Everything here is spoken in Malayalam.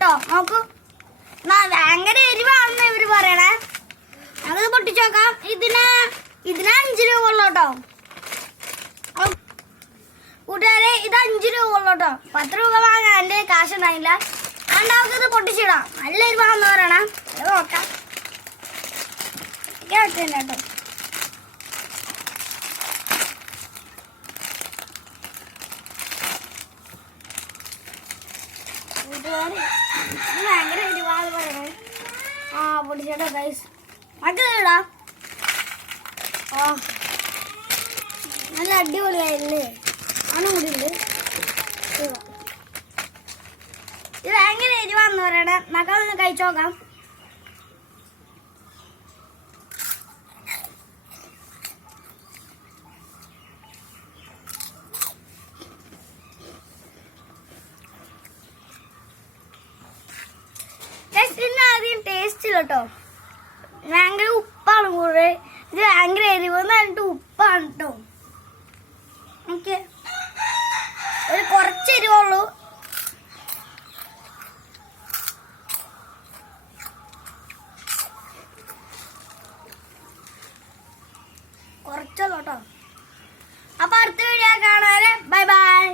കേട്ടോ. നോക്കൂ, ഭയങ്കര എരിവാണെന്ന് ഇവര് പറയണേ. ഞങ്ങൾ പൊട്ടിച്ചു നോക്കാം. ഇതിന് 5 രൂപ ഉള്ളു കേട്ടോ കൂട്ടുകാരെ. ഇത് 5 രൂപ ഉള്ളു കേട്ടോ. 10 രൂപ വാങ്ങാൻ എൻ്റെ കാശ് ഉണ്ടായില്ല. അതുകൊണ്ട് അവർക്ക് ഇത് പൊട്ടിച്ചിടാം. നല്ല എരിവാണെന്ന് പറയണം. അത് നോക്കാം കേട്ടോ. ഭയങ്കര എരിവാന്ന് പറയണേ. പൊടിച്ചേട്ടാ ഗൈസ്, മറ്റേടാ. നല്ല അടിപൊളിയായില്ലേ? ആണും കൂടി ഉണ്ട്. ഇത് ഭയങ്കര എരിവാന്ന് പറയണേ. മക്കളൊന്ന് കഴിച്ചു നോക്കാം. പിന്നെ ആദ്യം ടേസ്റ്റ് കേട്ടോ. ഭയങ്കര ഉപ്പാണ് കൂടെ. ഇത് ഭയങ്കര എരിവെന്ന് പറഞ്ഞിട്ട് ഉപ്പാണ് കേട്ടോ. ഓക്കെ, ഒരു കുറച്ച് എരിവുള്ളൂ. കുറച്ചുള്ളൂ കേട്ടോ. അപ്പൊ അടുത്ത വീഡിയോ കാണാൻ ബൈ ബൈ.